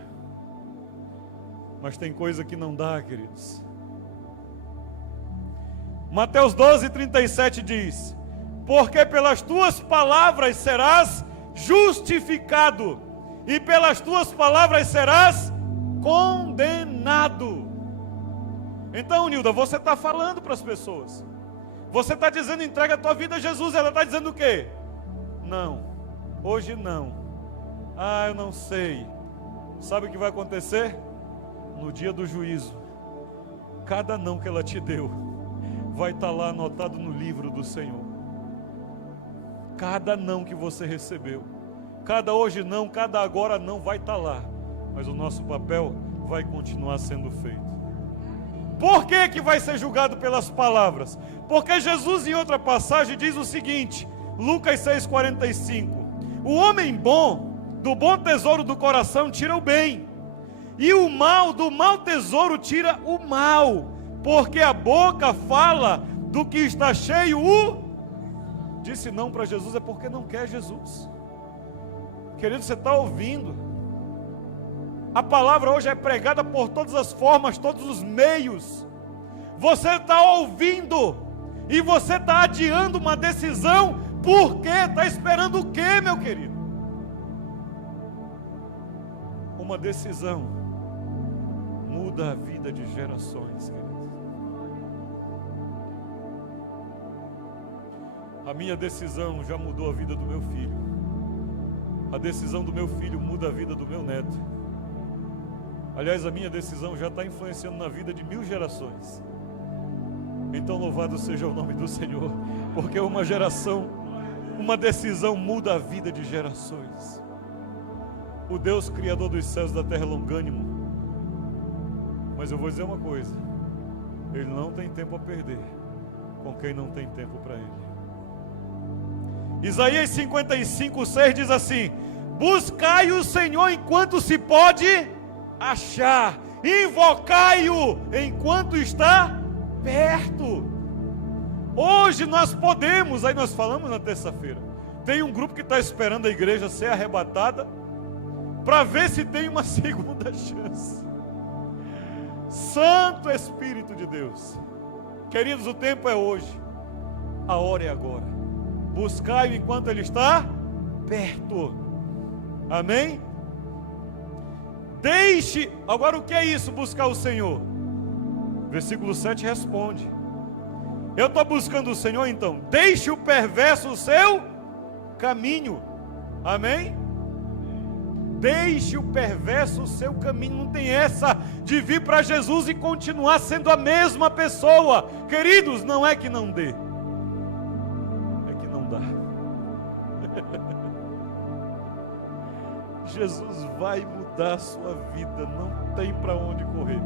mas tem coisa que não dá, queridos. Mateus 12, 37 diz: porque pelas tuas palavras serás justificado, e pelas tuas palavras serás condenado. Então, Nilda, você está falando para as pessoas, Você está dizendo, entrega a tua vida a Jesus. Ela está dizendo o quê? Não, hoje não. Eu não sei. Sabe o que vai acontecer? No dia do juízo, cada não que ela te deu vai estar lá anotado no livro do Senhor. Cada não que você recebeu, cada hoje não, cada agora não, vai estar lá. Mas o nosso papel vai continuar sendo feito. Por que que vai ser julgado pelas palavras? Porque Jesus, em outra passagem, diz o seguinte, Lucas 6,45: o homem bom, do bom tesouro do coração tira o bem, e o mal, do mau tesouro tira o mal, porque a boca fala do que está cheio Disse não para Jesus é porque não quer Jesus. Querido, você está ouvindo? A palavra hoje é pregada por todas as formas, todos os meios. Você está ouvindo e você está adiando uma decisão. Por quê? Está esperando o quê, meu querido? Uma decisão muda a vida de gerações, querido. A minha decisão já mudou a vida do meu filho. A decisão do meu filho muda a vida do meu neto. Aliás, a minha decisão já está influenciando na vida de 1000 gerações. Então louvado seja o nome do Senhor, porque uma decisão muda a vida de gerações. O Deus Criador dos céus e da terra é longânimo. Mas eu vou dizer uma coisa, Ele não tem tempo a perder com quem não tem tempo para Ele. Isaías 55:6 diz assim: buscai o Senhor enquanto se pode achar, invocai-o enquanto está perto. Hoje nós podemos, aí nós falamos na terça-feira, tem um grupo que está esperando a igreja ser arrebatada para ver se tem uma segunda chance. Santo Espírito de Deus, queridos, o tempo é hoje, a hora é agora. Buscai-o enquanto Ele está perto. Amém? Deixe, agora o que é isso, buscar o Senhor? Versículo 7 responde: eu estou buscando o Senhor, então deixe o perverso o seu caminho. Amém? Deixe o perverso o seu caminho. Não tem essa de vir para Jesus e continuar sendo a mesma pessoa. Queridos, não é que não dê, é que não dá. Jesus vai mudar a sua vida, não tem para onde correr.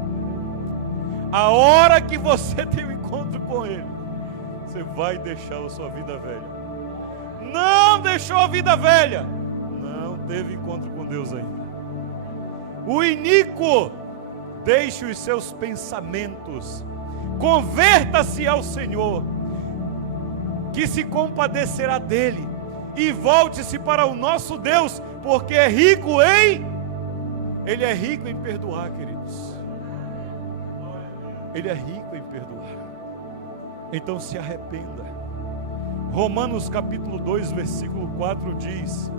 A hora que você tem um encontro com Ele, você vai deixar a sua vida velha. Não deixou a vida velha, não teve encontro com Deus ainda. O iníquo, deixe os seus pensamentos, converta-se ao Senhor, que se compadecerá dele, e volte-se para o nosso Deus, porque é rico Ele é rico em perdoar, queridos. Ele é rico em perdoar. Então se arrependa. Romanos capítulo 2, versículo 4 diz: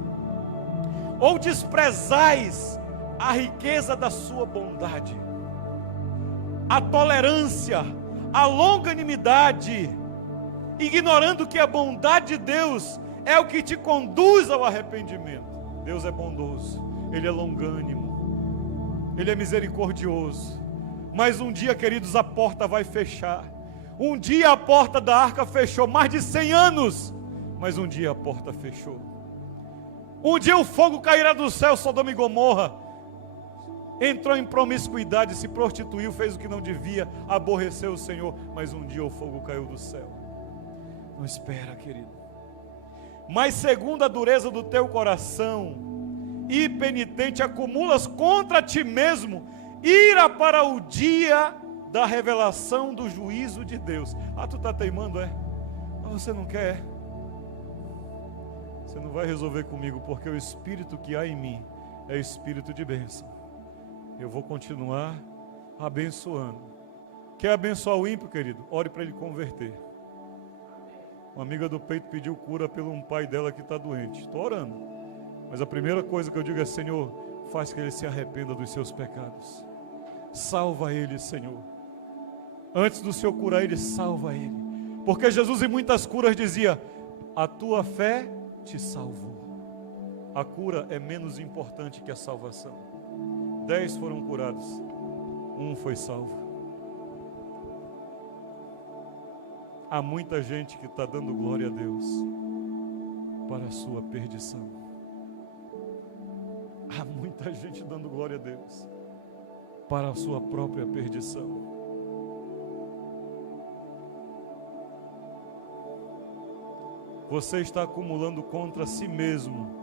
ou desprezais a riqueza da sua bondade, a tolerância, a longanimidade, ignorando que a bondade de Deus é o que te conduz ao arrependimento. Deus é bondoso, Ele é longânimo, Ele é misericordioso. Mas um dia, queridos, a porta vai fechar. Um dia a porta da arca fechou, mais de 100 anos, mas um dia a porta fechou. Um dia o fogo cairá do céu. Sodoma e Gomorra entrou em promiscuidade, se prostituiu, fez o que não devia, aborreceu o Senhor, mas um dia o fogo caiu do céu. Não espera, querido. Mas segundo a dureza do teu coração, e penitente, acumulas contra ti mesmo ira para o dia da revelação do juízo de Deus. Tu está teimando, é? Mas você não quer, é? Você não vai resolver comigo, porque o Espírito que há em mim é Espírito de bênção. Eu vou continuar abençoando. Quer abençoar o ímpio, querido? Ore para ele converter. Uma amiga do peito pediu cura pelo um pai dela que está doente. Estou orando. Mas a primeira coisa que eu digo é: Senhor, faz que ele se arrependa dos seus pecados. Salva ele, Senhor. Antes do Senhor curar ele, salva ele. Porque Jesus em muitas curas dizia: a tua fé te salvou. A cura é menos importante que a salvação. 10 foram curados, 1 foi salvo. Há muita gente que está dando glória a Deus para a sua perdição. Há muita gente dando glória a Deus para a sua própria perdição. Você está acumulando contra si mesmo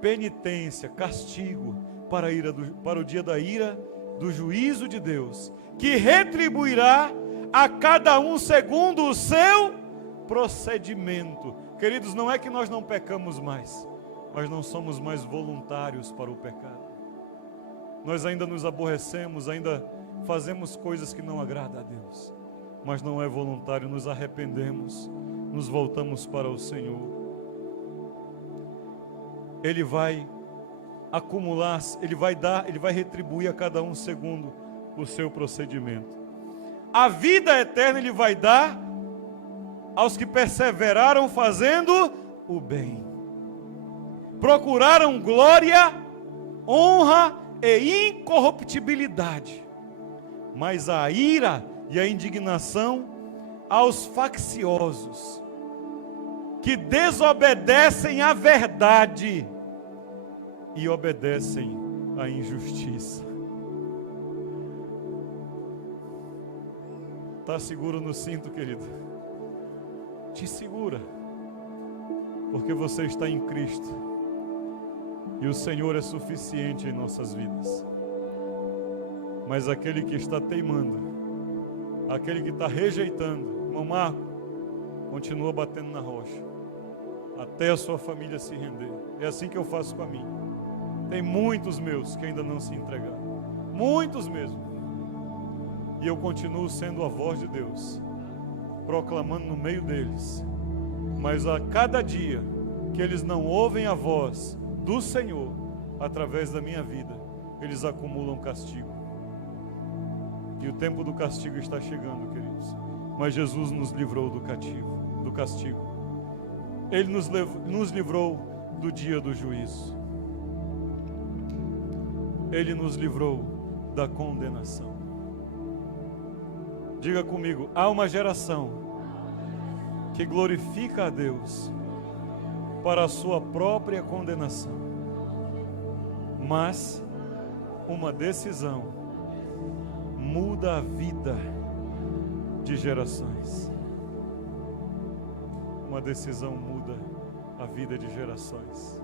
penitência, castigo para o dia da ira do juízo de Deus, que retribuirá a cada um segundo o seu procedimento. Queridos, não é que nós não pecamos mais, mas não somos mais voluntários para o pecado. Nós ainda nos aborrecemos, ainda fazemos coisas que não agradam a Deus, mas não é voluntário, nos arrependemos, nos voltamos para o Senhor. Ele vai acumular, Ele vai retribuir a cada um segundo o seu procedimento. A vida eterna Ele vai dar aos que perseveraram fazendo o bem. Procuraram glória, honra e incorruptibilidade. Mas a ira e a indignação aos facciosos, que desobedecem à verdade e obedecem à injustiça. Está seguro no cinto, querido? Te segura, porque você está em Cristo e o Senhor é suficiente em nossas vidas. Mas aquele que está teimando, aquele que está rejeitando, irmão Marco, continua batendo na rocha até a sua família se render. É assim que eu faço com a minha. Tem muitos meus que ainda não se entregaram, muitos mesmo. E eu continuo sendo a voz de Deus, proclamando no meio deles. Mas a cada dia que eles não ouvem a voz do Senhor, através da minha vida, eles acumulam castigo. E o tempo do castigo está chegando, queridos. Mas Jesus nos livrou do castigo. Ele nos livrou do dia do juízo. Ele nos livrou da condenação. Diga comigo: há uma geração que glorifica a Deus para a sua própria condenação, mas uma decisão muda a vida de gerações. Uma decisão muda a vida de gerações.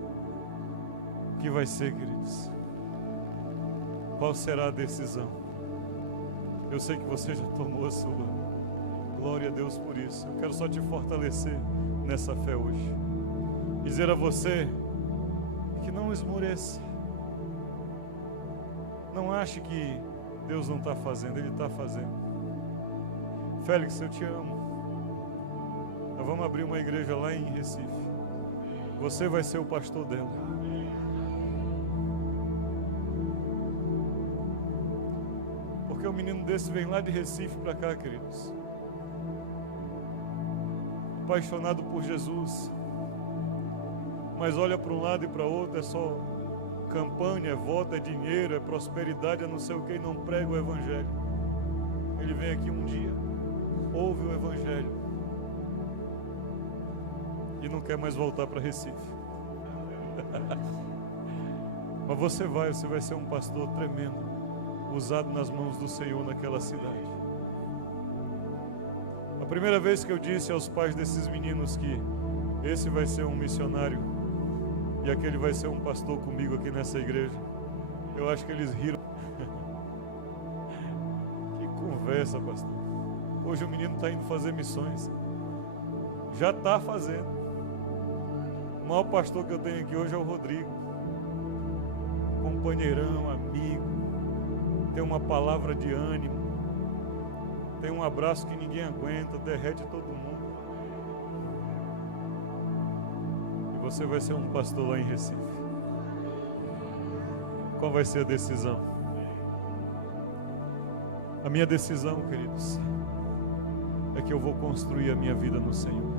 O que vai ser, queridos? Qual será a decisão? Eu sei que você já tomou a sua. Glória a Deus por isso. Eu quero só te fortalecer nessa fé hoje. Dizer a você que não esmoreça. Não ache que Deus não está fazendo, Ele está fazendo. Félix, eu te amo. Nós vamos abrir uma igreja lá em Recife. Você vai ser o pastor dela. Porque um menino desse vem lá de Recife para cá, queridos, apaixonado por Jesus, mas olha para um lado e para outro, é só campanha, é voto, é dinheiro, é prosperidade, é não sei o que, e não prega o Evangelho. Ele vem aqui um dia, ouve o Evangelho e não quer mais voltar para Recife. Mas você vai ser um pastor tremendo, usado nas mãos do Senhor naquela cidade. A primeira vez que eu disse aos pais desses meninos que esse vai ser um missionário e aquele vai ser um pastor comigo aqui nessa igreja, eu acho que eles riram. Que conversa, pastor. Hoje o menino está indo fazer missões. Já está fazendo. O maior pastor que eu tenho aqui hoje é o Rodrigo. Companheirão, amigo. Tem uma palavra de ânimo. Tem um abraço que ninguém aguenta, derrete todo mundo. E você vai ser um pastor lá em Recife. Qual vai ser a decisão? A minha decisão, queridos, é que eu vou construir a minha vida no Senhor.